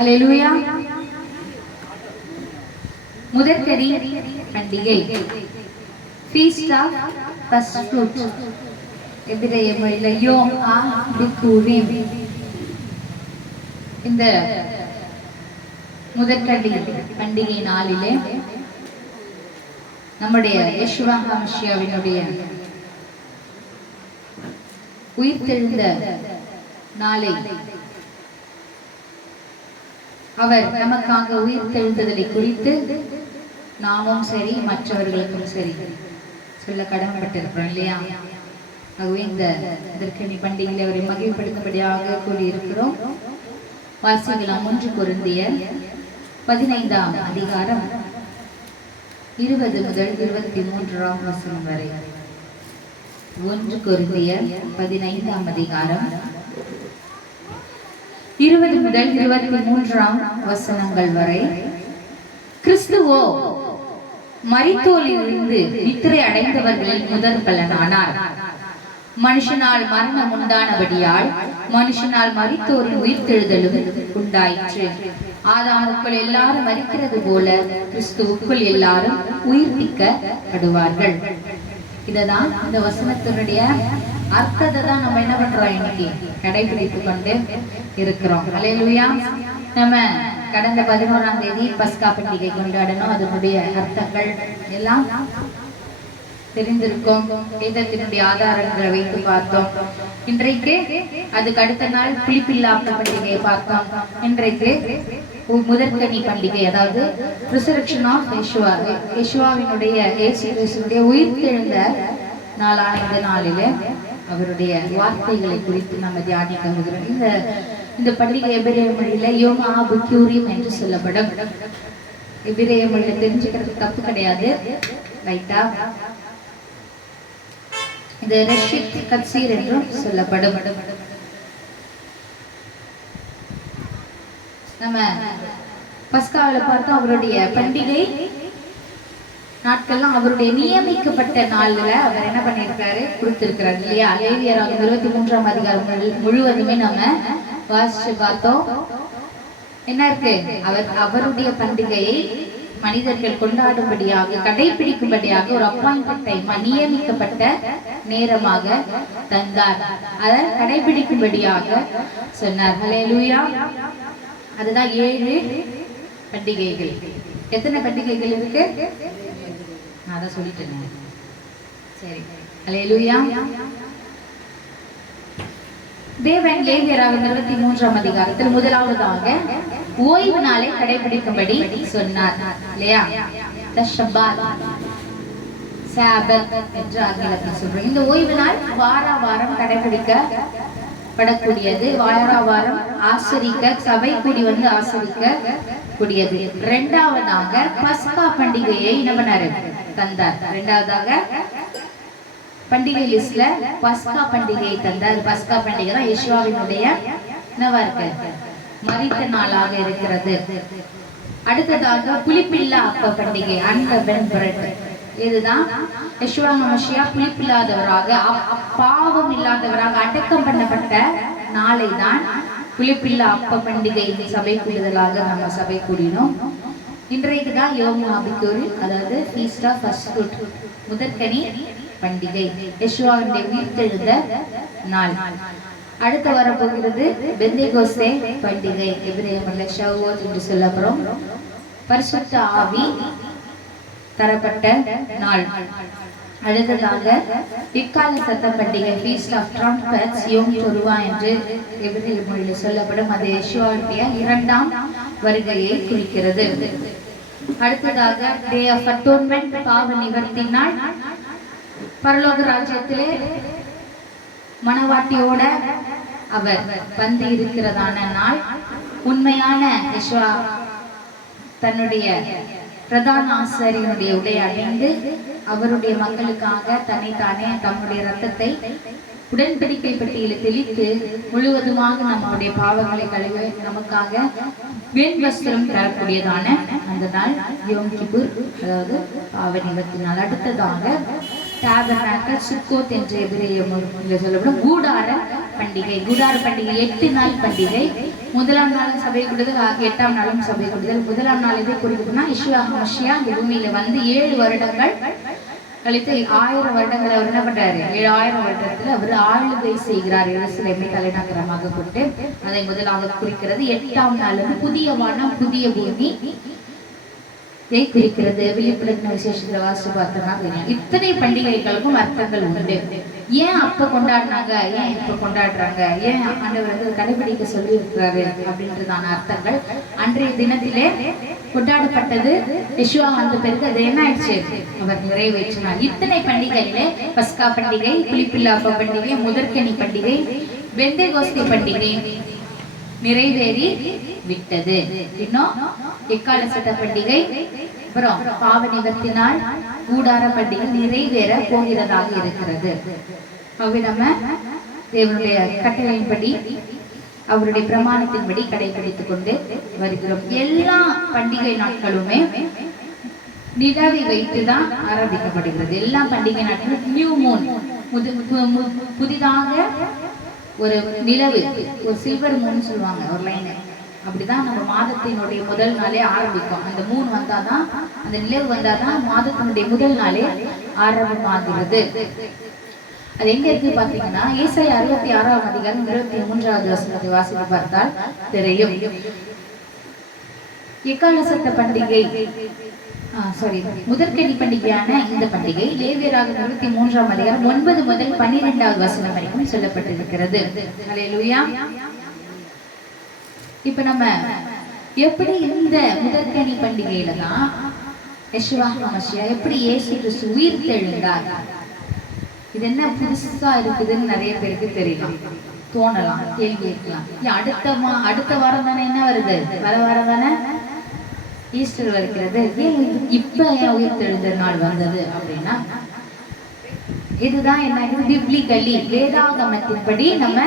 அல்லேலூயா. முதற்கனி பண்டிகை, feast of first fruit, எபிரேய மொழியில யோம் பிக்கூரீம். இந்த முதற்கனி பண்டிகை நாளிலே நம்முடைய யெஷுவா ஹமஷியாவினுடைய உயிர்த்தெழுந்த நாளை, அவர் நமக்காக உயிர்த்தெழுந்ததை குறித்து நாமும் சரி மற்றவர்களுக்கும் சரி சொல்ல கடமைப்பட்டிருக்கிறோம் இல்லையா? ஆகவே இந்த முதற்கனி பண்டிகையில் அவரை மகிழ்ப்படுத்தும்படியாக கூடியிருக்கிறோம். வாசிக்கலாம் 1 கொரிந்தியர் 15ஆம் அதிகாரம் 20 முதல் 23ஆம் வசனம் வரை. 1 கொரிந்தியர் 15ஆம் அதிகாரம் 20 முதல் 23ஆம் வசனங்கள் வரை. கிறிஸ்துவோ மரித்தோரிலிருந்து நித்திரை அடைந்தவர்களில் முதற் பலனானார். மனுஷனால் மரணம் உண்டானபடியால் மனுஷனால் மரித்தோரின் உயிர்த்தெழுதலும் உண்டாயிற்று. ஆதாமுக்குள் எல்லாரும் மரிக்கிறது போல கிறிஸ்துவுக்குள் எல்லாரும் உயிர்ப்பிக்கப்படுவார்கள். இததான் இந்த வசனத்தினுடைய அர்த்தத்தை தான் நம்ம என்ன பண்றோம், இன்னைக்கு கடைபிடித்துக் கொண்டு இருக்கிறோம். அல்லேலூயா. நம்ம கடந்த 11ஆம் தேதி பஸ்கா பண்டிகை கொண்டாடணும். அதனுடைய அர்த்தங்கள் எல்லாம் தெரிந்திருக்கும். வேதத்தினுடைய ஆதாரங்களை வைத்து பார்த்தோம். இன்றைக்கு அதுக்கு அடுத்த நாள் புளிப்பில்லா பண்டிகையை பார்த்தோம். இன்றைக்கு முதற்கனி பண்டிகை, அதாவது ரிசரக்ஷன் ஆஃப் யெஷுவா, யெஷுவாவினுடைய இயேசு கிறிஸ்துவினுடைய உயிர்த்தெழுந்த நாளான இந்த நாளிலே அவருடைய வார்த்தைகளை குறித்து நம்ம தியானிக்க போகிறோம். இந்த பண்டிகை எபிரேய மொழியில யோம் பிக்கூரீம் என்று சொல்லப்படும். எபிரேய மொழியில தெரிஞ்சுக்கிறது தப்பு கிடையாது, ரைட்டா? இது ரஷித் கத்சீர் என்றும் சொல்லப்படும். நம்ம பஸ்காவில் பார்த்தோம், அவருடைய பண்டிகை நாட்கள்லாம் அவருடைய நியமிக்கப்பட்ட நாள்ல அவர் என்ன பண்ணியிருக்காரு, கொடுத்திருக்கிறார் இல்லையா? லேவியராகமம் 23ஆம் அதிகாரம் முழுவதுமே நம்ம வாசிச்சு பார்த்தோம். என்ன இருக்கு? அவருடைய பண்டிகையை மனிதர்கள் கொண்டாடும்படியாக, கடைபிடிக்கும்படியாக ஒரு அப்பாயின்மெண்ட் டைம், நியமிக்கப்பட்ட நேரமாக தந்தார். அதை கடைபிடிக்கும்படியாக சொன்னார். அல்லேலூயா. அதுதான் 7 பண்டிகைகள். எத்தனை பண்டிகைகள் இருக்கு? நான் தான் சொல்லிட்டேன். சரி, அல்லேலூயா. தேவன் லேவியராகமம் 23ஆம் அதிகாரத்தில் முதலாவதாக ஓய்வு நாளை கடைபிடிக்கும்படி சொன்னார் இல்லையா? சாபத் என்று ஆங்கிலத்தில் சொல்றோம். இந்த ஓய்வு நாள் வாரம் கடைபிடிக்கப்படக்கூடியது. வாரம் ஆசரிக்க சபை கூடி வந்து ஆசரிக்க கூடியது. இரண்டாவதாக பஸ்கா பண்டிகையை என்ன தந்தார். இரண்டாவதாக பண்டிகை லிஸ்ட்ல பஸ்கா பண்டிகையை தந்தார். பஸ்கா பண்டிகை தான் யெஷுவாவினுடைய என்னவா இருக்கு, மரித்த நாளாக இருக்கிறது. அடுத்ததாக புளிப்பில்லா அப்ப பண்டிகை, அன்லெவன்ட் பிரெட். இதுதான் யெஷுவா ஹமஷியா புளிப்பில்லாதவராக, பாவம் இல்லாதவராக அடக்கம் பண்ணப்பட்ட நாளை தான் புளிப்பில்லா அப்ப பண்டிகை சபை கூடுதலாக நம்ம சபை கூடினோம். இன்றைக்கு தான் யோம் பிக்கூரீம், அதாவது ஃபீஸ்ட் ஆஃப் ஃபர்ஸ்ட் ஃப்ரூட், முதற்கனி பண்டிகை, யெஷுவாவுடைய உயிர்த்தெழுந்த நாள். அடுத்து வரப்போகிறது பெந்தேகோஸ்தே பண்டிகை, எபிரேய மொழியில ஷவ்வோத் என்று சொல்லப்படும் பரிசுத்த ஆவி தரப்பட்ட நாள். அடுத்ததாக இக்கால சத்த பண்டிகை, ஃபீஸ்ட் ஆஃப் ட்ரம்பட்ஸ், யோம் டொருவா என்று எபிரேய மொழியில் சொல்லப்படும். அது யெஷுவாவுடைய 2ஆம் வருகையை குறிக்கிறது. அடுத்ததாக டே ஆஃப் அட்டோன்மென்ட், பாவ நிவர்த்தி நாள். பரலோக ராஜ்யத்திலே மனவாட்டியோட அவர் வந்து இருக்கிறதான நாள். உண்மையான யெஷுவா தன்னுடைய பிரதான ஆசாரியனுடைய உடை அணிந்து அவருடைய மக்களுக்காக தன்னைத்தானே தம்முடைய ரத்தத்தை உடன்படிக்கை பெட்டியில் தெளித்து முழுவதுமாக நம்முடைய பாவங்களை கழுவி நமக்காக வேண் வஸ்திரம் தரக்கூடியதான அந்த நாள் யோம் கிப்புர், அதாவது பாவ நிவர்த்தி நாள். அடுத்ததாக டாபர்நாக்கல், சுக்கோத் என்று எபிரேய மொழியில் சொல்லப்படும் கூடார பண்டிகை. கூடார பண்டிகை 8 நாள் பண்டிகை. முதலாம் நாளும் சபை கூடுதல், 8ஆம் நாளும் சபை கூடுதல். முதலாம் நாள் எதை குறிக்குதுன்னா, யெஷுவா மஷியா இந்த பூமியில வந்து 7 வருடங்கள் கழித்து 1000 வருடங்கள் அவர் என்ன பண்றாரு? 7000 வருடத்துல அவர் ஆளுகை செய்கிறார். எருசலேமை தலைநகரமாக கொண்டு அதை முதலாக குறிக்கிறது. 8ஆம் நாள் புதிய வானம் புதிய பூமி குறிக்கிறது. விழிப்புணர்வு விசேஷத்துல வாசித்து பார்த்தோம்னா தெரியும். இத்தனை பண்டிகைகளுக்கும் அர்த்தங்கள் உண்டு. ஏன் அப்ப கொண்டாடினாங்க, ஏன் இப்ப கொண்டாடுறாங்க, ஏன் ஆண்டவர் வந்து கடைபிடிக்க சொல்லி இருக்கிறாரு அப்படின்றதான அர்த்தங்கள் அன்றைய தினத்திலே கொண்டாடப்பட்டது. யெஷுவா வந்த பிறகு அது என்ன ஆயிடுச்சு? அவர் நிறைவேற்றினார். இத்தனை பண்டிகையிலே பஸ்கா பண்டிகை, புளிப்பில்லா அப்ப பண்டிகை, முதற்கனி பண்டிகை, பெந்தேகோஸ்தே பண்டிகை நிறைவேறி விட்டது. இன்னும் எக்கால சட்ட பண்டிகை, அப்புறம் பாவ நிவர்த்தி நாள், கூடார பண்டிகை நிறைவேற போகிறதாக இருக்கிறது. அவை நம்ம தேவனுடைய கட்டளையின்படி அவருடைய பிரமாணத்தின்படி கடைபிடித்துக் கொண்டு வருகிறோம். எல்லா பண்டிகை நாட்களுமே நிலவை வைத்துதான் ஆரம்பிக்கப்படுகிறது. எல்லா பண்டிகை நாட்களும் நியூ மூன், புதிதாக ஒரு நிலவு, ஒரு சில்வர் மூன் சொல்லுவாங்க, ஒரு லைன். அப்படிதான் நம்ம மாதத்தினுடைய முதல் நாளே ஆரம்பிக்கும். அந்த மூன் வந்தாதான், அந்த நிலவு வந்தாதான் மாதத்தினுடைய முதல் நாளே ஆரம்பமாகிறது. அது எங்க இருக்கு பாத்தீங்கன்னா, ஏசாயா 66ஆம் அதிகாரம் 23வது வசனத்தை வாசித்து பார்த்தால் தெரியும். எக்கால சட்ட பண்டிகை, முதற்கனி பண்டிகையான இந்த பண்டிகை லேவியராகமம் 23ஆம் அதிகாரம் 9 முதல் 12வது வசனம் வரைக்கும் சொல்லப்பட்டிருக்கிறது. அல்லேலூயா. இப்ப நம்ம எப்படி இந்த முதற்கனி பண்டிகையில தான் யெஷுவா மஷியா எப்படி இயேசு கிறிஸ்து உயிர் தெழுந்தார், இது என்ன புதுசா இருக்குதுன்னு நிறைய பேருக்கு தெரியலாம், தோணலாம், கேள்வி இருக்கலாம். அடுத்த வாரம் தானே என்ன வருது? வர வாரம் தானே ஈஸ்டர் வருகிறது. இப்ப ஏன் உயிர் தெழுந்த நாள் வந்தது அப்படின்னா, இதுதான் என்ன பிப்ளிக்கலி வேதாகமத்தின்படி நம்ம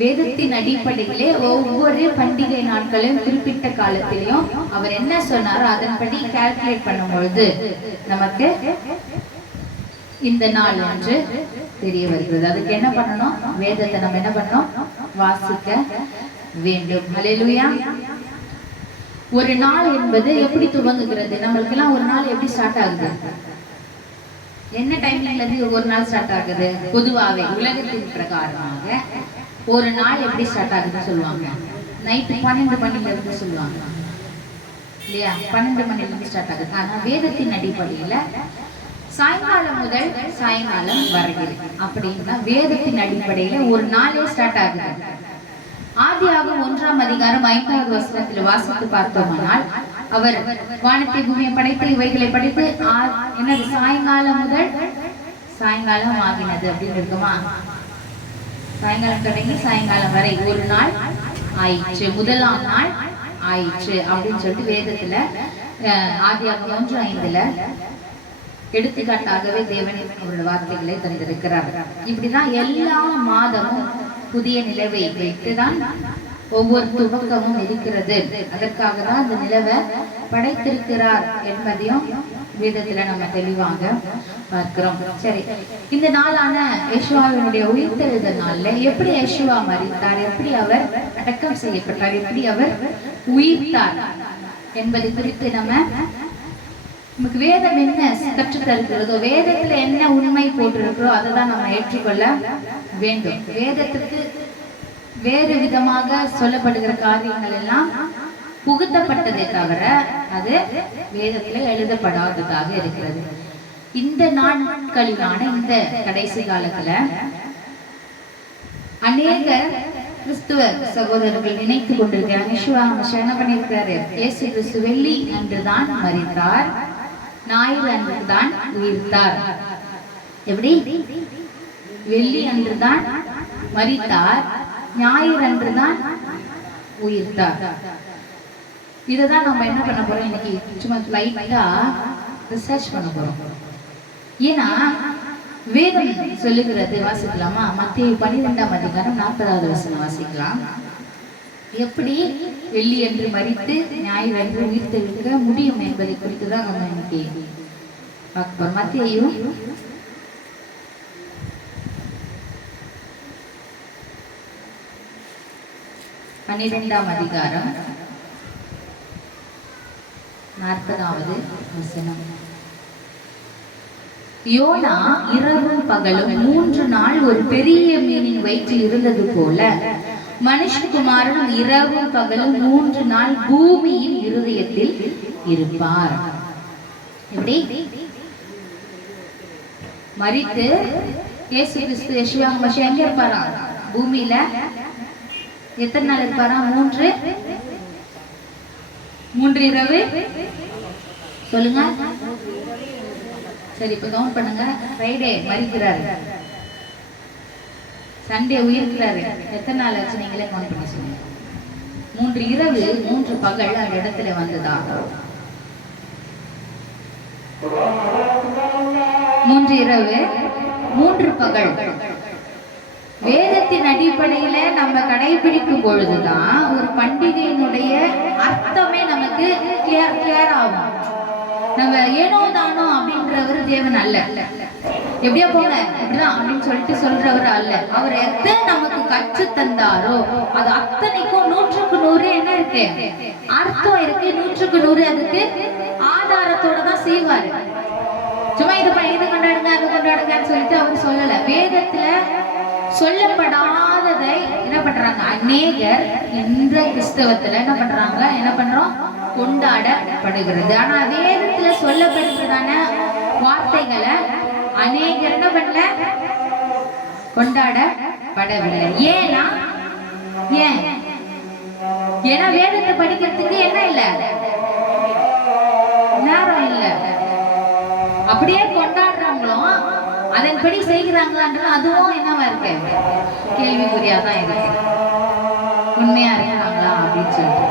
வேதத்தின் அடிப்படையிலே ஒவ்வொரு பண்டிகை நாட்களையும் குறிப்பிட்ட காலத்திலையும் அவர் என்ன சொன்னாரோ அதன்படி கால்குலேட் பண்ணும் பொழுது நமக்கு இந்த நாள் என்று தெரிய வருகிறது. அதுக்கு என்ன பண்ணணும்? வேதத்தை நம்ம என்ன பண்ணணும்? வாசிக்க வேண்டும். அல்லேலூயா. ஒரு நாள் என்பது எப்படி துவங்குகிறது? நம்மளுக்கு எல்லாம் ஒரு நாள் எப்படி ஸ்டார்ட் ஆகுது? என்ன டைமிங்ல இருந்து ஒரு நாள் ஸ்டார்ட் ஆகுது? பொதுவாகவே உலகத்தின் பிரகாரமாக ஒரு நாள் எப்படி ஸ்டார்ட் ஆகுதுன்னு சொல்லுவாங்க, நைட்டு 12 மணில இருந்து சொல்லுவாங்க இல்லையா? 12 மணில இருந்து ஸ்டார்ட் ஆகுது. ஆனா வேதத்தின் அடிப்படையில சாயங்காலம் முதல் சாயங்காலம் வரையில் அப்படின்னா வேதத்தின் அடிப்படையில ஒரு நாளே ஸ்டார்ட் ஆகுது. ஆதியாகமம் 1ஆம் அதிகாரம் 5வது வசனத்தில் வாசித்து பார்த்தோமானால், அவர் வானத்தை பூமியை படைத்து இவைகளை படைத்து என்னது சாயங்காலம் முதல் சாயங்காலம் ஆகினது அப்படின்னு இருக்குமா? சாயங்காலம் தொடங்கி சாயங்காலம் வரை ஒரு நாள் ஆயிற்று, முதலாம் நாள் ஆயிற்று அப்படின்னு சொல்லிட்டு வேதத்துல ஆதியாகமம் 1:5 எடுத்துக்காட்டாகவே தேவன் அவருடைய வார்த்தைகளை தந்திருக்கிறார். இப்படிதான் எல்லா மாதமும் புதிய நிலவை வைத்துதான் ஒவ்வொரு துவக்கமும் இருக்கிறது. அதற்காக தான் அந்த நிலவை படைத்திருக்கிறார் என்பதையும் வேதத்துல நம்ம தெளிவாக பார்க்கிறோம். சரி, இந்த நாளான யெஷுவாவினுடைய உயிர்த்தெழுத நாள்ல எப்படி யெஷுவா மரித்தார், எப்படி அவர் அடக்கம் செய்யப்பட்டார், எப்படி அவர் உயிர்த்தார் என்பது குறித்து நமக்கு வேதம் என்ன கற்று தருகிறதோ, வேதத்துல என்ன உண்மை போட்டிருக்கிறோ அதை தான் நம்ம ஏற்றுக்கொள்ள வேண்டும். வேதத்துக்கு வேறு விதமாக சொல்லப்படுகிற காரியங்கள் எல்லாம் புகுத்தப்பட்டதை தவிர அது வேதத்துல எழுதப்படாததாக இருக்கிறது. இந்த நாட்களிலான இந்த கடைசி காலத்துல அநேக கிறிஸ்துவ சகோதரர்கள் நினைத்து கொண்டிருக்கிறார், யெஷுவா என்ன பண்ணியிருக்கிறாரு? இயேசு கிறிஸ்து வெள்ளி அன்றுதான் மரித்தார், ஞாயிறு அன்றுதான் உயிர்த்தார். எப்படி? வெள்ளி அன்றுதான் மரித்தார், ஞாயிறு அன்றுதான் உயிர்த்தார். இததான் நம்ம என்ன பண்ண போறோம் இன்னைக்கு, சும்மா லைட்டா ரிசர்ச் பண்ண போறோம். ஏன்னா வேதம் சொல்லுகிறது, வாசிக்கலாமா? மத்தேயு 12ஆம் அதிகாரம் 40வது வசனம் வாசிக்கலாம். எப்படி வெள்ளி அன்று மரித்து ஞாயிறு அன்று உயிர்த்தெழுக்க முடியும் என்பதை குறித்து தான் நம்ம இன்னைக்கு பார்க்க போறோம். மத்தேயு 12 12ஆம் அதிகாரம் 40வது வசனம். யோனா இரவும் பகலும் 3 நாள் ஒரு பெரிய மீனின் வயிற்றில் இருந்தது போல மனுஷகுமாரன் இரவும் பகலும் 3 நாள் பூமியின் இருதயத்தில் இருப்பார். எப்படி மரித்து இயேசு கிறிஸ்து யெஷுவா மசியா எங்க இருப்பாரா? பூமியில எத்தனை நாள் இருப்பாரா? 3 இரவு. சொல்லுங்க. சரி, இப்ப கவுண்ட் பண்ணுங்க. ஃப்ரைடே மரிக்கிறாரு, சண்டே உயிர்க்கிறாரு. எத்தனை நாள் ஆச்சு? நீங்களே கவுண்ட் பண்ணி சொல்லுங்க. 3 இரவு 3 பகல் அந்த இடத்துல வந்ததா? 3 இரவு 3 பகல். வேதத்தின் அடிப்படையில நம்ம கடைபிடிக்கும் பொழுதுதான் ஒரு பண்டிகையினுடைய அர்த்தமே நமக்கு கிளியர் ஆகும். நம்ம ஏனோ தானோ அப்படின்றவர் தேவன் அல்ல. எப்படியா போங்க இப்படிதான் அப்படின்னு சொல்லிட்டு சொல்றவர் அல்ல. அவர் எத்தனை நமக்கு கற்று தந்தாரோ அது அத்தனைக்கும் 100க்கு 100 என்ன இருக்கு? அர்த்தம் இருக்கு. 100க்கு 100 அதுக்கு ஆதாரத்தோட தான் செய்வாரு. சும்மா இது கொண்டாடுங்க அது கொண்டாடுங்கன்னு சொல்லிட்டு அவர் சொல்லல. வேதத்துல சொல்லப்படாததை என்ன பண்றாங்க அநேகர் இந்த கிறிஸ்தவத்துல என்ன பண்றோம்? கொண்டாடப்படுகிறது. ஆனா வேதத்துல சொல்லப்படுகிறதான வார்த்தைகளை அநேகர் என்ன பண்ணல? கொண்டாடப்படவில்லை. ஏன்னா வேதத்தை படிக்கிறதுக்கு என்ன இல்ல? நேரம் இல்ல. அப்படியே கொண்டாடுறவங்களும் அதன்படி செய்கிறாங்களான்றது அதுவும் என்னவா இருக்கு? கேள்விக்குறியாதான் இருக்கு. உண்மையா இருக்கிறாங்களா அப்படின்னு சொல்லிட்டு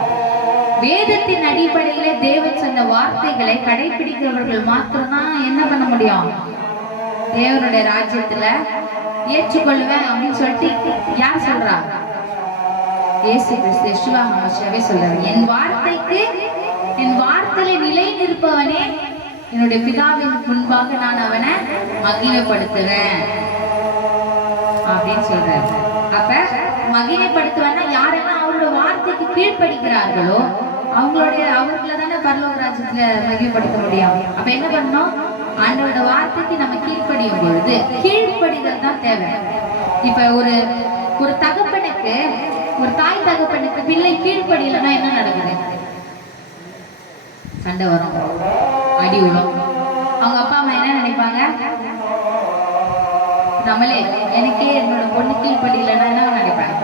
வேதத்தின் அடிப்படையில தேவன் சொன்ன வார்த்தைகளை கடைபிடிக்கிறவர்கள் மாத்திரம்தான் என்ன பண்ண முடியும்? தேவனுடைய ராஜ்யத்துல ஏற்றுக்கொள்வேன் அப்படின்னு சொல்லிட்டு யார் சொல்றா? இயேசு கிறிஸ்து யெஷுவா மசியாவே சொல்றாரு. என் வார்த்தையில நிலை நிற்பவனே என்னுடைய பிதாவின் முன்பாக நான் அவனை மகிமைப்படுத்துவேன் அப்படின்னு சொல்றாரு. அப்ப மகிமைப்படுத்துவேன்னா யாரெல்லாம் அவரோட வார்த்தைக்கு கீழ்ப்படுகிறார்களோ அவர்களை தானே பரலோக ராஜ்யத்துல மகிமைப்படுத்த முடியும். அப்ப என்ன பண்ணணும்? ஆண்டவரோட வார்த்தைக்கு நம்ம கீழ்ப்படியும் பொழுது கீழ்ப்படிதல் தான் தேவை. இப்ப ஒரு தகப்பனுக்கு, ஒரு தாய் தகப்பனுக்கு பிள்ளை கீழ்ப்படியலன்னா என்ன நடக்குது? சண்டை வரும், அடி விடும். அவங்க அப்பா அம்மா என்ன நினைப்பாங்க? நம்மளே எனக்கே என்னோட பொண்ணு கீழ்ப்படியலன்னா என்ன நினைப்பாங்க?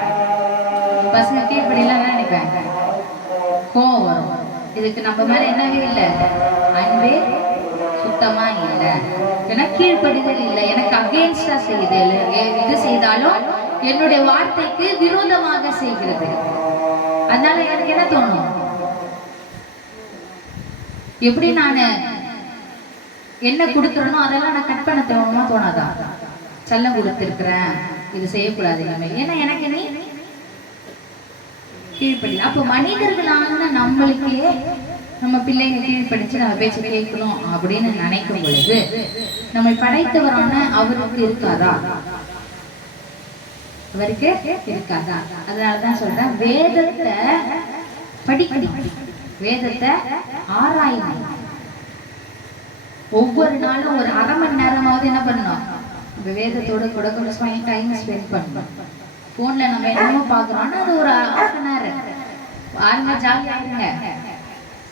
பசங்க கீழ்ப்படியலன்னா நினைப்பாங்க, கோவம் வரும். இதுக்கு நம்ம மேல என்னவே இல்லை? அன்பே சுத்தமா இல்லை. ஏன்னா கீழ்ப்படிதல் இல்லை. எனக்கு அகேன்ஸ்டா செய்யுது. இது செய்தாலும் என்னுடைய வார்த்தைக்கு விரோதமாக செய்கிறது. அதனால எனக்கு என்ன தோணும்? எப்படி நான் என்ன கொடுக்குறேனோ அதெல்லாம் நான் கட் பண்ண தோணாதா? செல்லம் கொடுத்திருக்கிறேன், இது செய்யக்கூடாது நம்ம. ஏன்னா எனக்கு நீ கீழ்ப்படியல. அப்போ மனிதர்களான நம்மளுக்கே நம்ம பிள்ளைங்க கீழ்ப்படிச்சு நம்ம பேச்ச கேட்கணும் அப்படின்னு நினைக்கும் பொழுது நம்ம படைத்தவரான அவருக்கு இருக்காதா? அவருக்கு இருக்காதா? அதனாலதான் சொல்றேன், வேதத்தை படிக்கணும், வேதத்தை ஆராயணும். ஒவ்வொரு நாளும் ஒரு அரை மணி நேரமாவது என்ன பண்ணணும்? இந்த வேதத்தோட கூட கொஞ்சம் டைம் ஸ்பெண்ட் பண்ணணும். போன்ல நம்ம என்னமோ பாக்குறோம்னா அது ஒரு half an hour ஆரம்ப ஜாலியா இருங்க.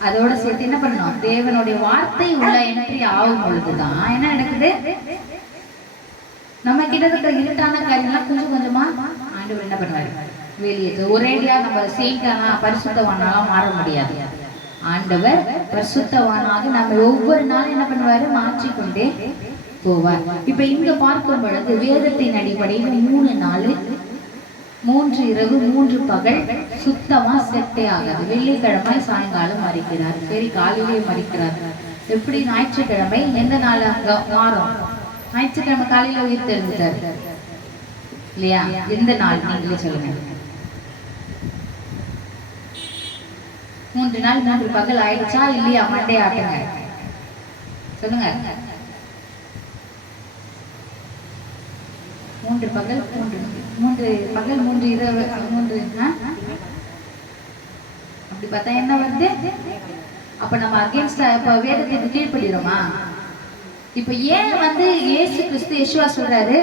அதோட சேர்த்து என்ன பண்ணணும்? தேவனுடைய வார்த்தை உள்ள என்ட்ரி ஆகும் பொழுதுதான் என்ன நடக்குது? நம்ம கிட்ட இருட்டான காரியம்லாம் கொஞ்சம் கொஞ்சமா ஆண்டவர் என்ன பண்ணுவாரு? வெளியேற்று. ஒரேடியா நம்ம செயின்டானா பரிசுத்தவானாலாம் மாற முடியாது. ஆண்டவர் பரிசுத்தவானாக நம்ம ஒவ்வொரு நாளும் என்ன பண்ணுவாரு? மாற்றிக்கொண்டே போவார். இப்ப இங்க பார்க்கும் பொழுது வேதத்தின் அடிப்படையில் 3 நாள் 3 இரவு 3 பகல் சுத்தமா செட்டே ஆகாது. வெள்ளிக்கிழமை சாயங்காலம் மறிக்கிறார், சரி காலையிலே மறிக்கிறார். எப்படி ஞாயிற்றுக்கிழமை எந்த நாள் மாறும்? ஞாயிற்றுக்கிழமை காலையில உயிர் தெரிஞ்சுட்டார் இல்லையா? எந்த நாள் நீங்களே சொல்லுங்க. 3 நாள் 3 பகல் ஆயிடுச்சா இல்லையா? மண்டே ஆட்டுங்க சொல்லுங்க. 3 பகல் 3 இரவு 3 இப்படி பார்த்தா என்ன வருது? அப்ப நம்ம அகேன்ஸ்டா இப்ப வேதத்துக்கு கீழ்ப்படிறோமா? இப்ப ஏன் வந்து இயேசு கிறிஸ்து யெஷுவா சொல்றாரு,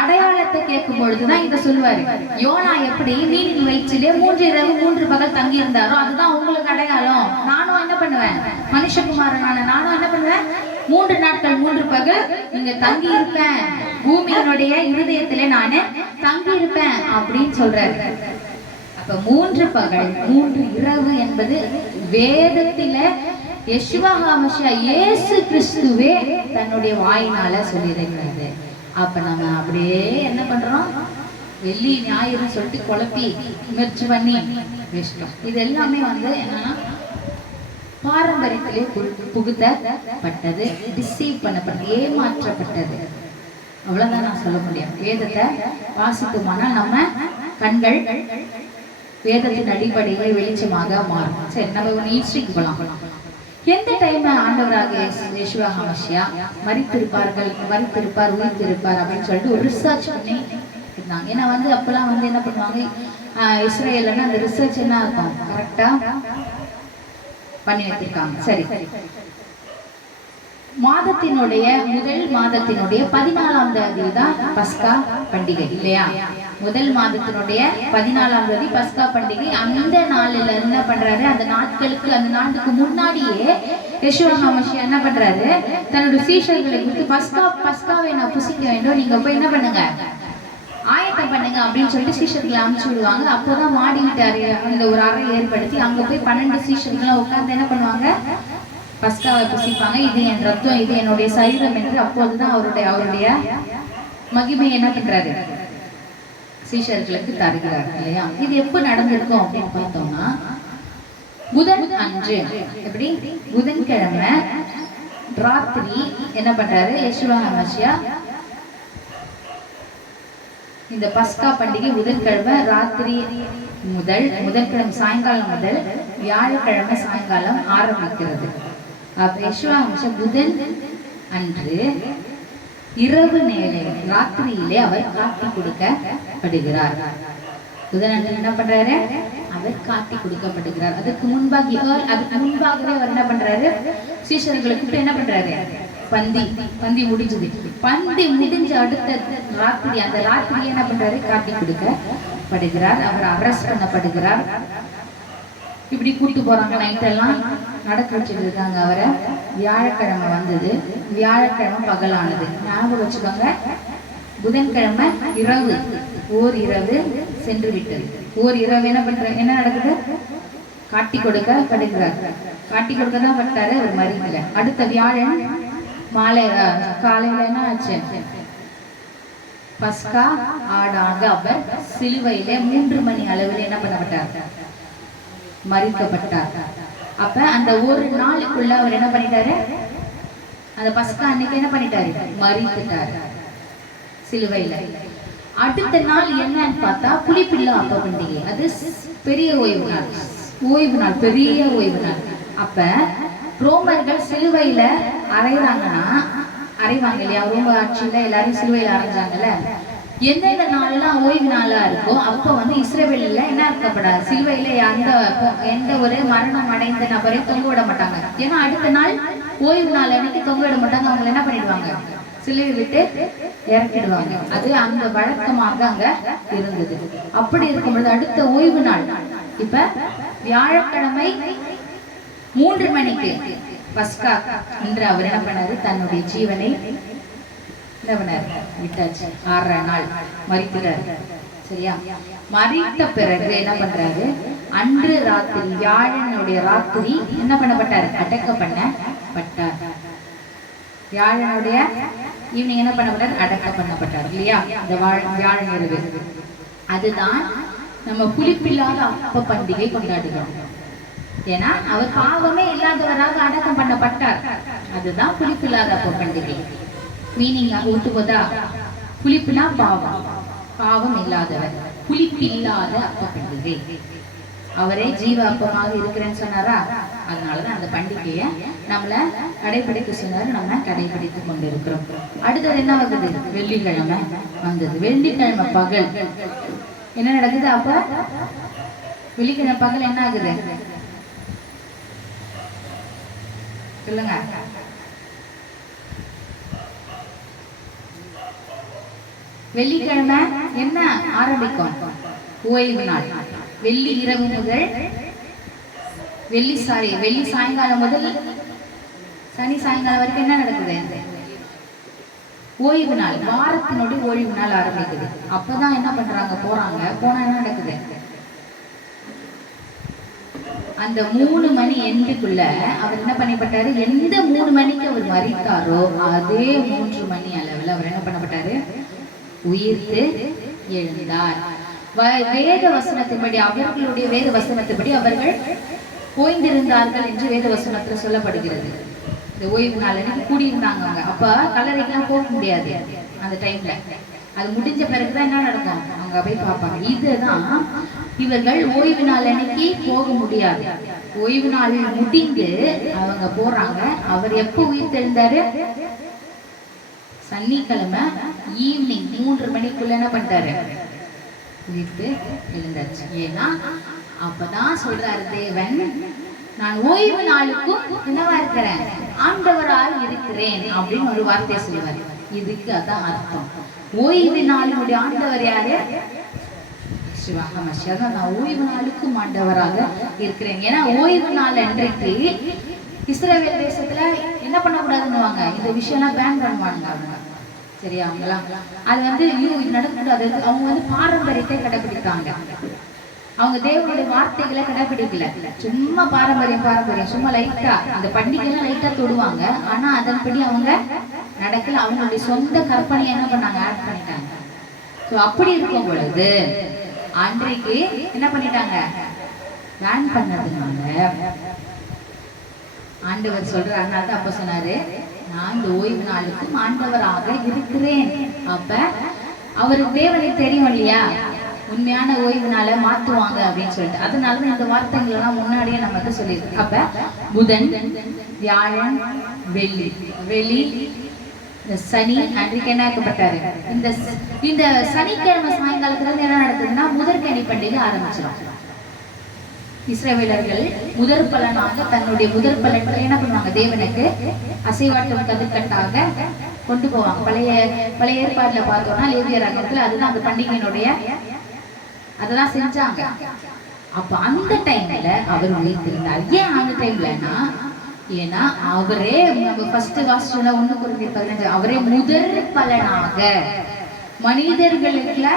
அடையாளத்தை கேட்கும் பொழுதுதான் இதை சொல்லுவாரு. யோனா எப்படி மீனின் வயிற்றிலே 3 இரவு 3 பகல் தங்கி இருந்தாரோ அதுதான் உங்களுக்கு அடையாளம். நானும் என்ன பண்ணுவேன், மனுஷகுமாரனான நானும் என்ன பண்ணுவேன், 3 நாட்கள் 3 பகல் இங்க தங்கி இருப்பேன், பூமியினுடைய இருதயத்திலே நானு தங்கி இருப்பேன் அப்படின்னு சொல்றாரு. அப்ப 3 பகல் 3 இரவு என்பது வேதத்தில யெஷுவா ஹாமஷியா இயேசு கிறிஸ்துவே தன்னுடைய வாயினால சொல்லியிருக்கிறாரு. அப்ப நம்ம அப்படியே என்ன பண்றோம், வெள்ளி ஞாயிறு சொல்லிட்டு குழப்பி முயற்சி பண்ணி வச்சிட்டோம். இது எல்லாமே வந்து என்னன்னா பாரம்பரியத்திலே புகுத்தப்பட்டது, டிசீவ் பண்ணப்பட்டது, ஏமாற்றப்பட்டது. அவ்வளவுதான் நான் சொல்ல முடியும். வேதத்தை வாசித்தோமானால் நம்ம கண்கள் வேதத்தின் அடிப்படையில் வெளிச்சமாக மாறும். சரி, நம்ம ஈஸ்டருக்கு போலாம். எந்த டைம் ஆண்டவராக யெஷுவா ஹாமஷியா மரித்திருப்பார், உயிர்த்திருப்பார் அப்படின்னு சொல்லிட்டு ஒரு ரிசர்ச் பண்ணி இருந்தாங்க. ஏன்னா வந்து அப்பெல்லாம் வந்து என்ன பண்ணுவாங்க, இஸ்ரேல்னா அந்த ரிசர்ச் என்ன இருக்கும், கரெக்டா பண்ணி வச்சிருக்காங்க. சரி, மாதத்தினுடைய முதல் மாதத்தினுடைய 14ஆம் தேதி தான் பஸ்கா பண்டிகை இல்லையா? முதல் மாதத்தினுடைய 14ஆம் தேதி பஸ்கா பண்டிகை. அந்த நாளில் என்ன பண்றாரு, அந்த நாட்களுக்கு அந்த நாட்டுக்கு முன்னாடியே யெஷுவா ஹாமஷியா என்ன பண்றாரு, தன்னுடைய சீஷர்களை குறித்து பஸ்காவை நான் புசிக்க வேண்டும், நீங்க போய் என்ன பண்ணுங்க, ஆயத்தம் பண்ணுங்க அப்படின்னு சொல்லிட்டு சீஷர்களை அனுப்பிச்சு விடுவாங்க. அப்போதான் மாடி வீட்டு அந்த ஒரு அறை ஏற்படுத்தி அங்க போய் 12 சீஷர்களை உட்கார்ந்து என்ன பண்ணுவாங்க, பஸ்காவை புசிப்பாங்க. இது என் ரத்தம், இது என்னுடைய சரீரம் என்று அப்போதுதான் அவருடைய மகிமை என்ன பண்றாரு, சீஷர்களுக்கு தருகிறார் இல்லையா? இது எப்ப நடந்திருக்கும் அப்படின்னு பார்த்தோம்னா, புதன் அன்று, எப்படி புதன்கிழமை ராத்திரி என்ன பண்றாரு யெஷுவா ஹாமஷியா, இந்த பஸ்கா பண்டிகை புதன்கிழமை ராத்திரி முதல், புதன்கிழமை சாயங்காலம் முதல் வியாழக்கிழமை சாயங்காலம் ஆரம்பிக்கிறது. அப்ப யெஷுவா ஹாமஷியா புதன் அன்று இரவு நேரம் ராத்திரியிலே அவர் காட்டி கொடுக்கப்படுகிறார். புதன் அன்று என்ன பண்றாரு, அவர் காட்டி கொடுக்கப்படுகிறார். அதுக்கு முன்பாகவே அவர் என்ன பண்றாரு, சீஷர்களுக்கு என்ன பண்றாரு, பந்தி முடிஞ்சது. பந்தி முடிஞ்ச அடுத்த ராத்திரி, அந்த ராத்திரி என்ன பண்றாரு, காட்டி கொடுக்கப்படுகிறார். அவர் அரெஸ்ட் பண்ணப்படுகிறார். இப்படி கூட்டு போறாங்க, நைட்டெல்லாம் நடக்க வச்சுட்டு இருக்காங்க அவரை. வியாழக்கிழமை வந்தது, வியாழக்கிழமை பகலானது. ஞாபகம் வச்சுக்கோங்க, புதன்கிழமை இரவு, ஓர் இரவு சென்று விட்டது. ஓர் இரவு என்ன நடக்குது, காட்டி கொடுக்கப்படுகிறார். காட்டி கொடுக்கதான் பட்டாரு, அவர் மறிக்கல. அடுத்த வியாழன் மாலை காலையில என்ன ஆச்சு, பஸ்கா ஆடாக அவர் சிலுவையில 3 மணி அளவில் என்ன பண்ணப்பட்டார், மறிக்கப்பட்டார். அப்ப அந்த ஒரு நாளுக்குள்ள அவர் என்ன பண்ணிட்டாரு, அந்த பஸ்கா அன்னைக்கு என்ன பண்ணிட்டாரு, மறித்துட்டாரு சிலுவையில. அடுத்த நாள் என்னன்னு பார்த்தா புளிப்பில்லா அப்ப பண்டிகை. அது பெரிய ஓய்வு நாள், பெரிய ஓய்வு நாள். அப்ப ரோமர்கள் சிலுவையில அறைவாங்க இல்லையா, ரோம ஆட்சியில எல்லாரும் சிலுவையில அரைஞ்சாங்கல்ல. எந்தெந்த நாள்லாம் ஓய்வு நாளா இருக்கோ அப்ப வந்து இஸ்ரவேல்ல என்ன இருக்கப்படாது, சிலுவையில எந்த ஒரு மரணம் அடைந்த நபரை தொங்க விட மாட்டாங்க. ஏன்னா அடுத்த நாள் ஓய்வு நாள் அன்னைக்கு தொங்க விட மாட்டாங்க. அவங்க என்ன பண்ணிடுவாங்க, சிலுவை விட்டு இறக்கிடுவாங்க. அது அந்த வழக்கமாக அங்க இருந்தது. அப்படி இருக்கும்போது அடுத்த ஓய்வு நாள் இப்ப வியாழக்கிழமை 3 மணிக்கு பஸ்கா என்று அவர் என்ன பண்ணாரு, தன்னுடைய ஜீவனை விட்டாச்சு. 6 நாள் மறிக்கிறார். சரியா, மறித்த பிறகு என்ன பண்றாரு, அன்று ராத்திரி வியாழனுடைய ராத்திரி என்ன பண்ணப்பட்டார், அடக்கம் பண்ணப்பட்டார். வியாழனுடைய ஈவினிங் என்ன பண்ணப்பட்டார், அடக்கம் பண்ணப்பட்டார் இல்லையா, இந்த வியாழன் இரவு. அதுதான் நம்ம புளிப்பில்லாத அப்ப பண்டிகை கொண்டாடுகிறோம். ஏன்னா அவர் பாவமே இல்லாதவராக அடக்கம் பண்ணப்பட்டார். அதுதான் புளிப்பில்லாத அப்ப பண்டிகை. மீனிங் ஊட்டுவதா, புளிப்புனா பாவம் இல்லாதவர், புளிப்பில்லாத அப்ப பண்டிகை. அவரே ஜீவ அப்பமாக இருக்கிறேன்னு சொன்னாரா, அதனாலதான் அந்த பண்டிகையை நம்மள கடைபிடிக்க சொன்னாரு. நம்ம கடைபிடித்து கொண்டிருக்கிறோம். அடுத்தது என்ன ஆகுது, வெள்ளிக்கிழமை வந்தது. வெள்ளிக்கிழமை பகல் என்ன நடக்குது, அப்ப வெள்ளிக்கிழமை பகல் என்ன ஆகுது, சொல்லுங்க. வெள்ளிக்கிழமை என்ன ஆரம்பிக்கும்? ஓய்வு நாள். வெள்ளி இரவு முதல் வெள்ளி சாயங்காலம் முதல் சனி சாயங்காலம் வரைக்கும் என்ன நடக்குது? ஓய்வு நாள். வாரத்தினுடைய ஓய்வு நாள் ஆரம்பிக்குது. அப்பதான் என்ன பண்றாங்க? போனா என்ன நடக்குது? அந்த 3 மணி எண்டுக்குள்ள அவர் என்ன பண்ணப்பட்டாரு? எந்த 3 மணிக்கு அவர் மரித்தாரோ அதே 3 மணி அளவில் அவர் என்ன பண்ணப்பட்டாரு? உயிர்த்து எழுந்தார். வேத வசனத்தின்படி, அவர்களுடைய வேத வசனத்தின்படி அவர்கள் ஓய்ந்திருந்தார்கள் என்று வேத வசனத்தில் சொல்லப்படுகிறது. இந்த ஓய்வு நாள் அன்னைக்கு கூடியிருந்தாங்க. அப்ப கல்லறைக்கெல்லாம் போக முடியாது அந்த டைம்ல. அது முடிஞ்ச பிறகுதான் என்ன நடக்கும்? அவங்க போய் பார்ப்பாங்க. இதுதான் இவர்கள் ஓய்வு நாள் அன்னைக்கு போக முடியாது. ஓய்வு நாள் முடிந்து அவங்க போறாங்க. அவர் எப்போ உயிர் தெழுந்தாரு? சனிக்கிழமை ஈவினிங் 3 மணிக்குள்ள என்ன பண்ணிட்டாரு? உயிர்த்து எழுந்தாச்சு. ஏன்னா அப்பதான் சொல்றாரு தேவன், நான் ஓய்வு நாளுக்கும் என்னவா இருக்கிறேன்? ஆண்டவரால் இருக்கிறேன் அப்படின்னு ஒரு வார்த்தையை சொல்லுவார். இதுக்கு அதான் அர்த்தம். ஓய்வு நாளுடைய ஆண்டவர் யாரு? நான் ஓய்வு நாளுக்கும் ஆண்டவராக இருக்கிறேன். ஏன்னா ஓய்வு நாள் அன்றைக்கு இஸ்ரவேல் தேசத்துல என்ன பண்ணக்கூடாதுன்னுவாங்க, இந்த விஷயம்லாம் பேன் பண்ணுவாங்க. சரியா? அவங்களாம் அது இது நடக்கக்கூடாது. அவங்க பாரம்பரியத்தை கடைபிடித்தாங்க. அவங்க தேவனுடைய வார்த்தைகளை கடைபிடிக்கல. சும்மா பாரம்பரியம் சும்மா லைட்டா அந்த பண்டிகைலாம் லைட்டா தொடுவாங்க. ஆனா அதன்படி அவங்க நடக்கல. அவங்களுடைய சொந்த கற்பனை என்ன பண்ணாங்க? ஆட் பண்ணிட்டாங்க. ஸோ அப்படி இருக்கும் பொழுது அன்றைக்கு என்ன பண்ணிட்டாங்க? பேன் பண்ணதுனால ஆண்டவர் சொல்றாரு. அதனால தான் அப்ப சொன்னாரு, நான் இந்த ஓய்வு நாளுக்கும் ஆண்டவராக இருக்கிறேன். அப்ப அவருக்கு தேவனுக்கு தெரியும் இல்லையா, உண்மையான ஓய்வு நாளை மாத்துவாங்க அப்படின்னு சொல்லிட்டு. அதனாலதான் இந்த வார்த்தைகள் எல்லாம் முன்னாடியே நமக்கு சொல்லியிருக்கு. அப்ப புதன், வியாழன், வெள்ளி, சனி அன்றைக்கு என்ன ஆக்கப்பட்டாரு? இந்த சனிக்கிழமை சாயங்காலத்துல என்ன நடக்குதுன்னா முதற்கனி பண்டிகை ஆரம்பிச்சிடும். இஸ்ரவேலர்கள் முதற் பலனாக தன்னுடைய முதற் பலன்களை என்ன பண்ணுவாங்க? தேவனுக்கு அசைவாட்டும் கதிர்கட்டாக கொண்டு போவாங்க. பழைய ஏற்பாடுல பார்த்தோம்னா லேவியர் ராகத்துல அதுதான் அந்த பண்டிகையினுடைய அதெல்லாம் செஞ்சாங்க. அப்ப அந்த டைம்ல அவர் உயிர்த்திருந்தார். ஏன் அந்த டைம்லன்னா, ஏன்னா அவரே ஃபர்ஸ்ட் வாஸ்டுல 1 அவரே முதற் பலனாக மனிதர்களுக்குள்ள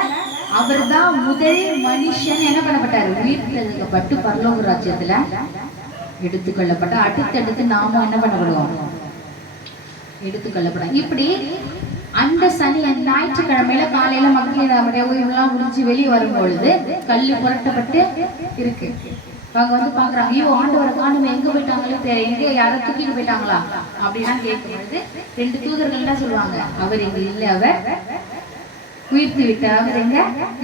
அவர் தான் முதல் மனுஷன் என்ன பண்ணப்பட்டாரு? உயிர்த்தெழுக்கப்பட்டு பரலோக ராஜ்யத்துல எடுத்துக்கொள்ளப்பட்ட அடுத்தடுத்து நாம என்ன பண்ணப்படுவோம்? எடுத்துக்கொள்ளப்பட. இப்படி அந்த சனி ஞாயிற்றுக்கிழமையில காலையில மக்கள் நம்முடைய ஓய்வுலாம் முடிஞ்சு வெளியே வரும்பொழுது கல்லு புரட்டப்பட்டு இருக்கு. அவங்க பாக்குறாங்க, ஐயோ ஆண்டவரை காணுமே, எங்க போயிட்டாங்களே தெரியும், எங்க யாரோ தூக்கிட்டு போயிட்டாங்களா அப்படின்னா கேட்கும்பொழுது 2 தூதர்கள் தான் சொல்லுவாங்க, அவர் இங்க இல்ல, அவர் உயிர்த்து விட்டார், அவர் எங்க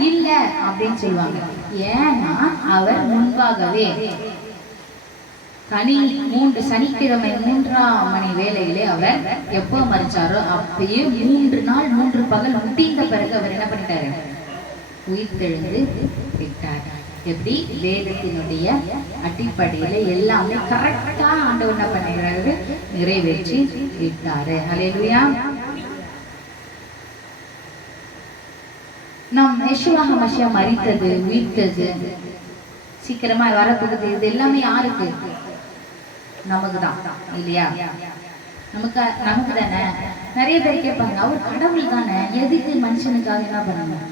இல்ல அப்படின்னு சொல்லுவாங்க. ஏன்னா அவர் முன்பாகவே சனிக்கிழமை 3ஆம் மணி வேளையிலே அவர் எப்போ மறிச்சாரோ அப்பயே 3 நாள் 3 பகல் முடிந்த பிறகு அவர் என்ன பண்ணிட்டாரு? உயிர்த்தெழுந்து விட்டார். எப்படி? வேதத்தினுடைய அடிப்படையில எல்லாமே கரெக்டா ஆண்டவர் என்ன பண்ணுறாரு? நிறைவேற்றி விட்டாரு. ஹல்லேலூயா. நாம் யெஷுவா ஹமஷியா மரித்தது, உயிர்த்தது, சீக்கிரமா வரப்போகுது, இது எல்லாமே யாருக்கு? நமக்கு தான் இல்லையா? நமக்கு தானே. நிறைய பேர் கேட்பாங்க, அவர் கடவுள் தானே, எதுக்கு மனுஷனுக்காக என்ன பண்ணணும்?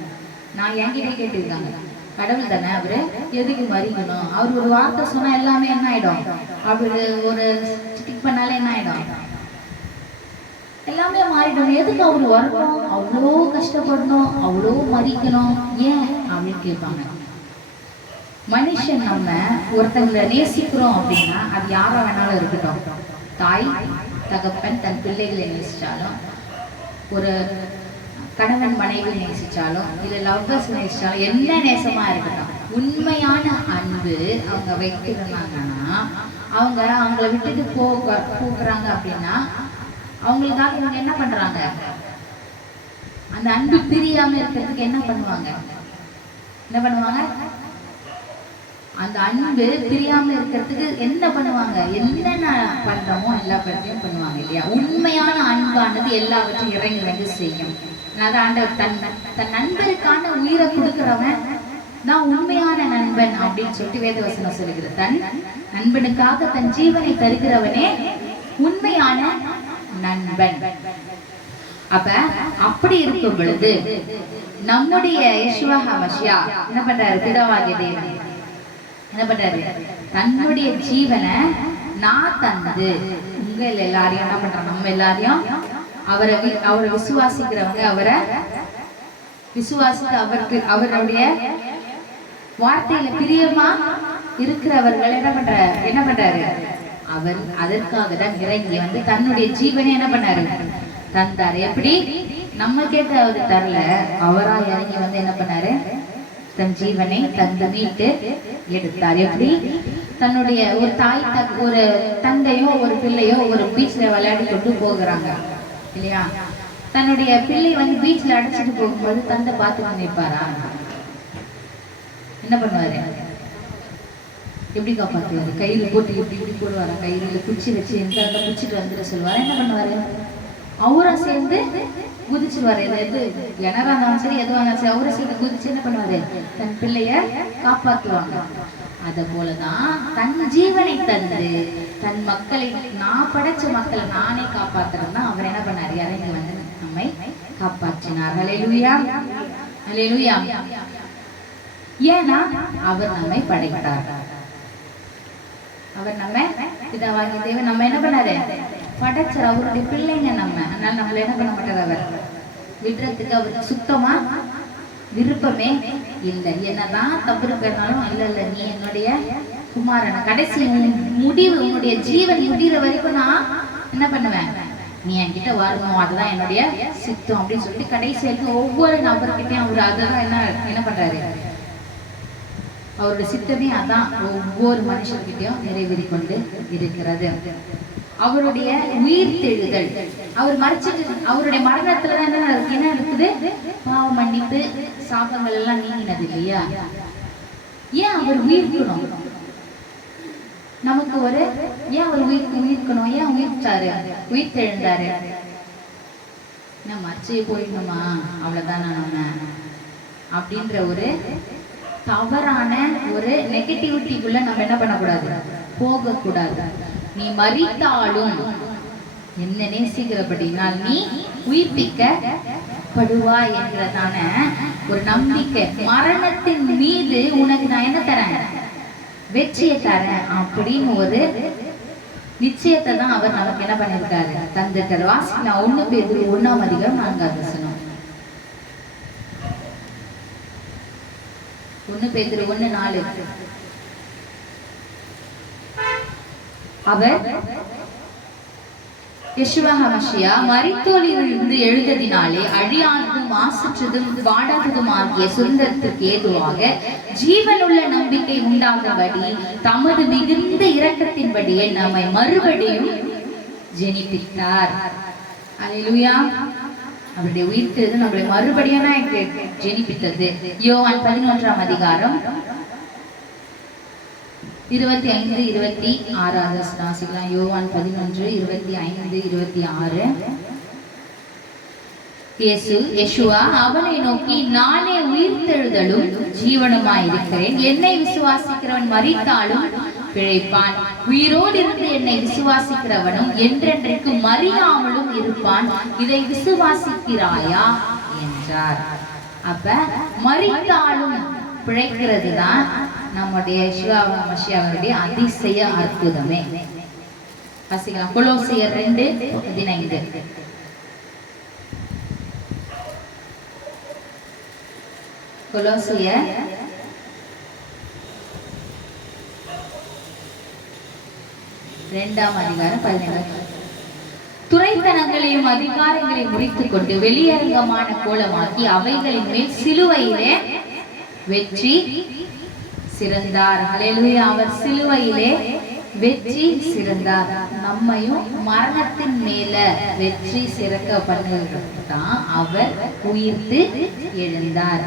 நான் என்கிட்ட கேட்டிருக்காங்க, கடவுள் தானே, அவரு எதுக்கு மறிக்கணும்? அவர் ஒரு வார்த்தை சொன்னா எல்லாமே என்ன ஆயிடும்? அவரு ஒரு ஸ்டிக் பண்ணாலே என்ன ஆயிடும்? எல்லாமே மாறிடும். எதுக்கு அவரு வரணும்? அவ்வளோ கஷ்டப்படணும், அவ்வளோ மதிக்கணும், ஏன் அப்படின்னு கேட்பாங்க. மனுஷன் நம்ம ஒருத்தங்களை நேசிக்கிறோம் அப்படின்னா அது யாரா வேணாலும் இருக்கட்டும். தாய் தகப்பன் தன் பிள்ளைகளை நேசிச்சாலும், ஒரு கணவன் மனைவி நேசிச்சாலும், இல்லை லவ்வர்ஸ் நேசிச்சாலும், என்ன நேசமா இருக்கட்டும், உண்மையான அன்பு அவங்க வைத்திருந்தாங்கன்னா, அவங்கள விட்டுட்டு போகிறாங்க அப்படின்னா அவங்களுக்காக இவங்க என்ன பண்றாங்க? அந்த அன்பு பிரியாம இருக்கிறதுக்கு என்ன பண்ணுவாங்க? அந்த அன்பு பிரியாம இருக்கிறதுக்கு என்ன பண்ணுவாங்க? என்னென்ன பண்றோமோ எல்லா படத்தையும் பண்ணுவாங்க இல்லையா? உண்மையான அன்பானது எல்லாவற்றையும் இறங்கி வந்து செய்யும். அதான் ஆண்டவர் தன் நண்பருக்கான உயிரை கொடுக்கிறவன் நான் உண்மையான நண்பன் அப்படின்னு சொல்லிட்டு வேதவசனம் சொல்லுகிறது. தன் நண்பனுக்காக தன் ஜீவனை தருகிறவனே உண்மையான நண்பன். அப்ப அப்படி இருக்கும் பொழுது நம்முடைய யெஷுவா ஹமஷியா என்ன பண்றாரு? பிதாவாகிய தேவன் என்ன பண்றாரு? தன்னுடைய ஜீவனை நான் தந்து உங்கள் எல்லாரையும் என்ன பண்றாங்க? நம்ம எல்லாரையும் அவரை விசுவாசிக்கிறவங்க, அவரை விசுவாசித்து அவருடைய வார்த்தையில பிரியமா இருக்கிறவர்கள் என்ன பண்றாரு? அவர் அதற்காக தான் இறங்கி வந்து தன்னுடைய ஜீவனை என்ன பண்ணாரு? தந்தாரு. எப்படி? நம்ம கேட்ட அவர் தரல, அவரா இறங்கி வந்து என்ன பண்ணாரு? தன் ஜீவனை தந்து மீட்டு எடுத்தார். எப்படி? தன்னுடைய ஒரு தாய் ஒரு தந்தையோ ஒரு பிள்ளையோ ஒரு பீச்ல விளையாடி கொண்டு போகிறாங்க இல்லையா? தன்னுடைய பிள்ளை வந்து பீச்ல அடைச்சிட்டு போகும்போது தந்தை பார்த்து நினைப்பாரா? என்ன பண்ணுவாரு? எப்படி காப்பாத்துவாரு? கயிறு போட்டு இப்படி போடுவாரா? கயிறுல குச்சி வச்சு எந்த குச்சிட்டு வந்துட சொல்லுவாரு. என்ன பண்ணுவாரு? அவரா சேர்ந்து குதிச்சுவாரு. எது கிணறா இருந்தாலும் சரி, எதுவாக இருந்தாலும் சரி, அவரை சேர்ந்து குதிச்சு என்ன பண்ணுவாரு? தன் பிள்ளைய காப்பாத்துவாங்க. அத போலதான் தன் ஜீவனை தந்து தன் மக்களை, நான் படைச்ச மக்களை நானே காப்பாத்துறேன்னா அவர் என்ன பண்ணாரு? இறங்கி வந்து நம்மை காப்பாற்றினார். ஹல்லேலூயா, ஹல்லேலூயா. ஏன்னா அவர் நம்மை படைத்தார். அவர் நம்ம பிதாவாகிய தேவன் நம்ம என்ன பண்ணாரு? படைச்சார். அவருடைய பிள்ளைங்க நம்ம. அதனால நம்மள என்ன பண்ண மாட்டார்? அவர் விடுறதுக்கு அவருக்கு சுத்தமா விருப்பமே இல்லை. என்னதான் தப்பு இருக்கிறனாலும் இல்ல நீ என்னுடைய குமாரனை கடைசி முடிவு, உன்னுடைய ஜீவன் முடிகிற வரைக்கும் நான் என்ன பண்ணுவேன்? நீ என்கிட்ட வரணும், அதுதான் என்னுடைய சித்தம் அப்படின்னு சொல்லிட்டு கடைசி வரைக்கும் ஒவ்வொரு நபர்கிட்டையும் அவர் அதான் என்ன பண்றாரு? அவருடைய சித்தமே அதான் ஒவ்வொரு மனுஷர்கிட்டையும் நிறைவேறி கொண்டு இருக்கிறது. அவருடைய உயிர்த்தெழுதல், அவர் மறைச்சிட்டு அவருடைய மரணத்துலதான் என்ன இருக்குது? பாவ மன்னிப்பு, சாபங்கள் எல்லாம் நீங்கினது இல்லையா? ஏன் அவர் உயிர்க்கணும்? நமக்கு ஒரு ஏன் அவர் உயிர்க்கணும்? ஏன் உயிர்த்தாரு? உயிர்த்தெழுந்தாரு. மறைச்சே போயிடணுமா? அவ்வளவுதான் நம்ம அப்படின்ற ஒரு தவறான ஒரு நெகட்டிவிட்டிக்குள்ள நம்ம என்ன பண்ணக்கூடாது? போகக்கூடாது. நீ மரித்தாலும் என்ன நேசிக்கிறபடினால் நீ உயிர்ப்பிக்கப்படுவாய் என்கிறதான ஒரு நம்பிக்கை, மரணத்தின் மீது உனக்கு நான் என்ன தரேன்? வெற்றியை தரேன் அப்படின்னு ஒரு நிச்சயத்தை தான் அவர் நமக்கு என்ன பண்ணிருக்காரு? தந்துட்டார். வாசிக்கலாம் 1 பேதுரு 1:4. 1 பேதுரு 1:4. அவர் யெஷுவா ஹமஷியா மரித்தோரிலிருந்து எழுந்ததினாலே அழியாததும் மாசற்றதும் வாடாததும் ஆகிய சுதந்திரத்திற்கு ஏதுவாக ஜீவனுள்ள நம்பிக்கை உண்டாகும்படி தமது மிகுந்த இரக்கத்தின்படியே நம்மை மறுபடியும் ஜெனிப்பித்தார். அல்லேலூயா. அவருடைய உயிர்த்தெழுதல் நம்மளை மறுபடியும் ஜெனிப்பித்தது. யோவான் 11:26 25-26 யோவான் 11:25-26. யெஷுவா அவனை நோக்கி, நானே உயிர்த்தெழுதலும் ஜீவனுமாயிருக்கிறேன். என்னை விசுவாசிக்கிறவன் மரித்தாலும் பிழைப்பான், உயிரோடு இருந்து என்னை விசுவாசிக்கிறவனும் என்றென்றைக்கு மறியாமலும் இருப்பான். இதை விசுவாசிக்கிறாயா என்றார். அப்ப மரித்தாலும் பிழைக்கிறது தான் நம்முடைய யெஷுவா ஹமஷியாவுடைய அதிசய அற்புதமே. வாசிக்கலாம். கொலோசியர் 2:15. கொலோசியர் 2:17. துரைத்தனங்களையும் அதிகாரங்களையும் முறித்துக் கொண்டு வெளியரங்கமான கோலமாக்கி அவைகளின் மேல் சிலுவையிலே வெற்றி சிறந்தார். அல்லேலூயா. அவர் சிலுவையிலே வெற்றி சிறந்தார். நம்மையும் மரணத்தின் மேல வெற்றி சிறக்க பண்ணுதான் அவர் உயிர்த்து எழுந்தார்.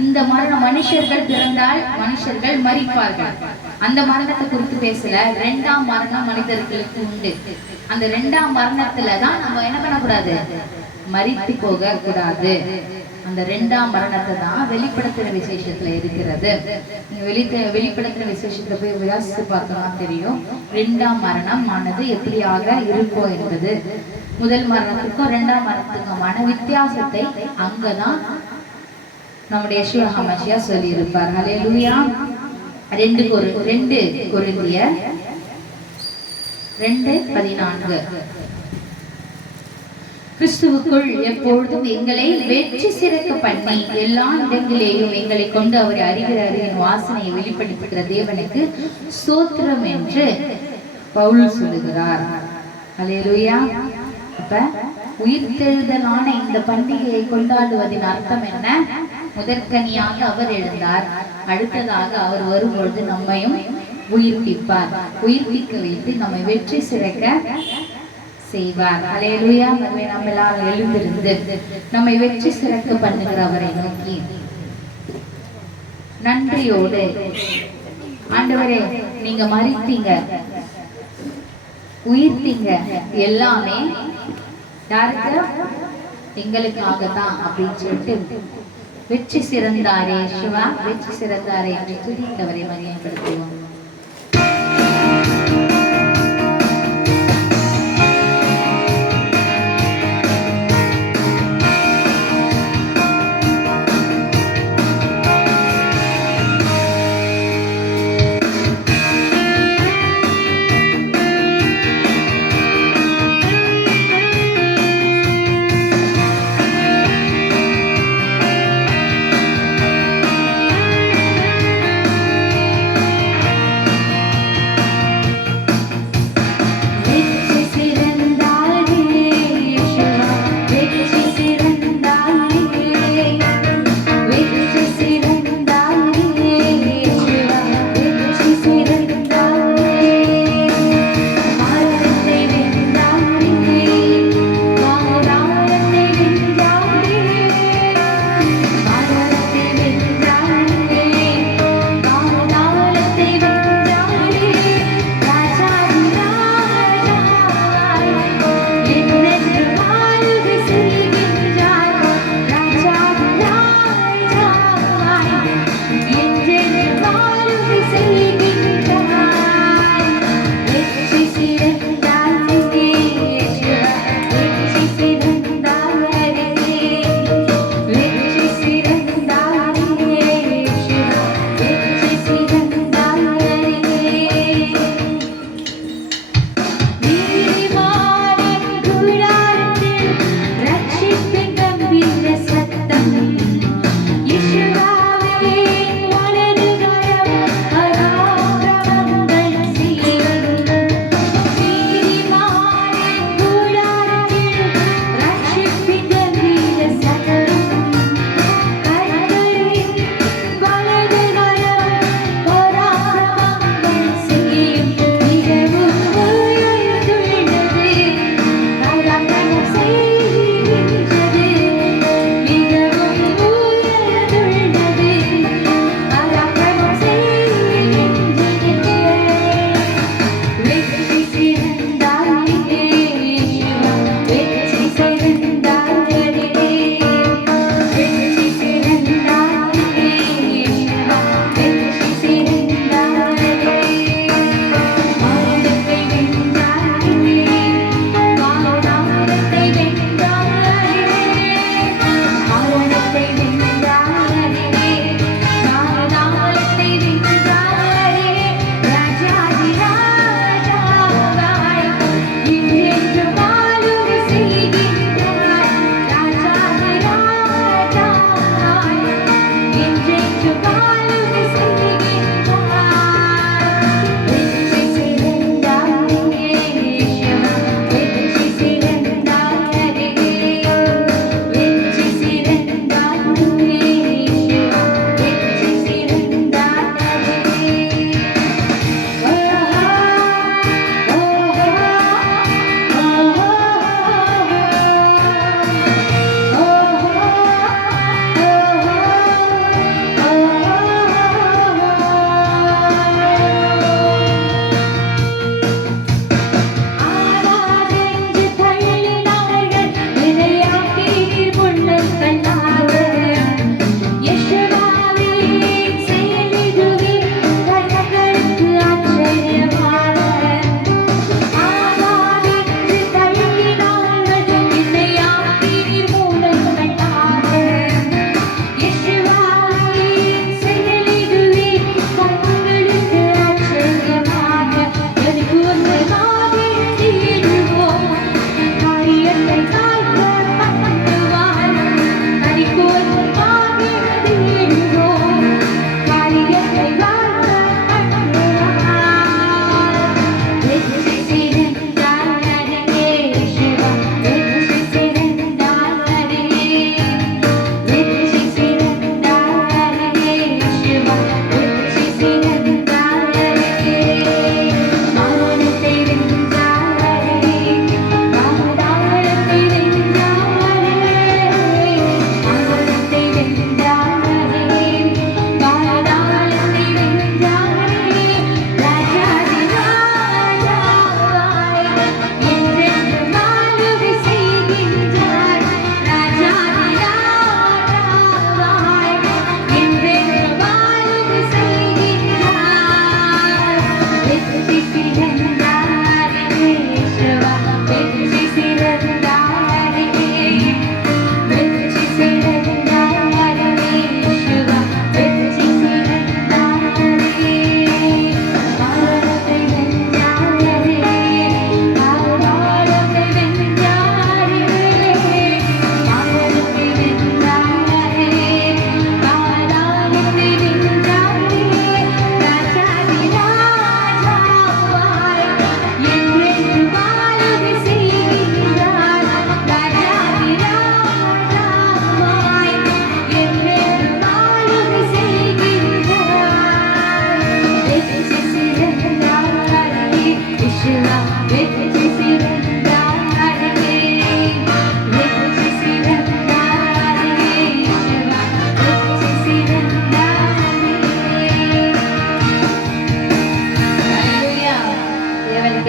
இந்த மரணம், மனுஷர்கள் பிறந்தால் மனுஷர்கள் மரிப்பார்கள். அந்த மரணத்தை குறித்து பேசல. இரண்டாம் மரணம் மனிதர்களுக்கு உண்டு. அந்த இரண்டாம் மரணத்துல தான் நம்ம என்ன பண்ணக்கூடாது, மரித்து போக கூடாது. அந்த இரண்டாம் மரணத்தை தான் வெளிப்படுத்துற விசேஷத்துல இருக்கிறது. வெளிப்படுத்துற விசேஷத்துல போய் வியாசித்து பார்த்தோம்னா தெரியும் இரண்டாம் மரணம் ஆனது எப்படியாக இருக்கும் என்பது. முதல் மரணத்துக்கும் இரண்டாம் மரணத்துக்குமான வித்தியாசத்தை அங்கதான் நம்முடைய யெஷுவா ஹமஷியா சொல்லி இருப்பார். ஹல்லேலூயா. 2 கொரிந்தியர் 2:14. கிறிஸ்துவுக்குள் எப்பொழுதும் எங்களை வெற்றி சிறக்க பண்ணி எல்லா இடங்களிலேயும் எங்களை கொண்டு அவரை அறிகிற அறிவின் வாசனையை வெளிப்படுத்துகிற தேவனுக்கு ஸ்தோத்திரம் என்று பவுல் சொல்லுகிறார். ஹல்லேலூயா. அப்ப உயிர்த்தெழுதலான இந்த பண்டிகையை கொண்டாடுவதின் அர்த்தம் என்ன? முதற்கனியாக அவர் எழுந்தார். அடுத்ததாக அவர் வரும்பொழுது நம்மையும் உயிர்ப்பிப்பார். உயிர்ப்பிக்க வைத்து நம்மை வெற்றி சிறக்க செய்வார். ஹல்லேலூயா. நம்ம எல்லாரும் எழுந்திருந்து நம்மை வெற்றி சிறக்க பண்ணுகிற அவரை நோக்கி நன்றியோடு, ஆண்டவரே நீங்க மரித்தீங்க, உயிர்த்தீங்க, எல்லாமே யாருக்கு? எங்களுக்காகத்தான் அப்படின்னு சொல்லிட்டு வெற்றி சிறந்தாரே சிவா, வெற்றி சிறந்தாரே என்று துதித்தவரை மகிமைப்படுத்துவோம்.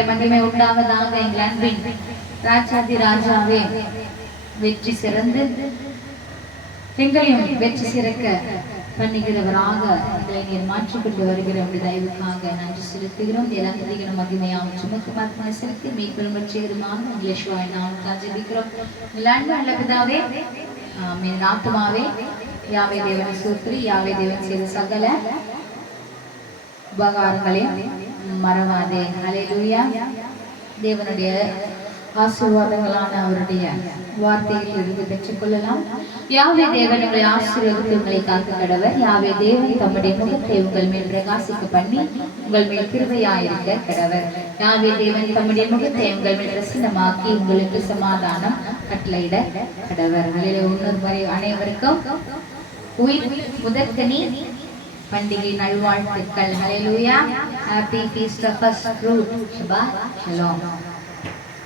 மகிமை உண்டாவதாக. எங்கள் அன்பின் ராஜாதி ராஜாவே, வெற்றி சிறந்து எங்களையும் வெற்றி சிறக்க பண்ணுகிறவராக எங்களை நீர் மாற்றிக்கொண்டு வருகிற உடைய தயவுக்காக நன்றி செலுத்துகிறோம். நிரந்தரிகிற மகிமையாம் சுமக்கு பார்ப்பனை செலுத்தி மீட்பெரும் வெற்றிகரமாக யேசுவின் நாமத்தில் ஜெபிக்கிறோம். எங்கள் அன்பு நல்ல பிதாவே, என் ஆத்துமாவே யாவே தேவனை ஸ்தோத்திரி. யாவே தேவன் செய்த சகல உபகாரங்களே மறவாதே. ஹல்லேலூயா. தேவனுடைய ஆசீர்வாதங்களான அவருடைய வார்த்தையில் இருந்து பெற்றுக் கொள்ளலாம். யாவே தேவன் உங்களை ஆசீர்வதித்து உங்களை காக்க கடவர். யாவே தேவன் தம்முடைய முகத்தை உங்கள் மேல் பிரகாசிக்க பண்ணி உங்கள் மேல் கிருபையாயிருக்க கடவர். யாவே தேவன் தம்முடைய முகத்தை உங்கள் மேல் பிரசன்னமாக்கி உங்களுக்கு சமாதானம் கட்டளையிட கடவர். இன்னொரு முறை அனைவருக்கும் உயிர் முதற்கனி பண்டிகை நல்வாழ்த்துக்கள். Hallelujah. Happy feast of first fruit. ஷபாத் ஷலோம்.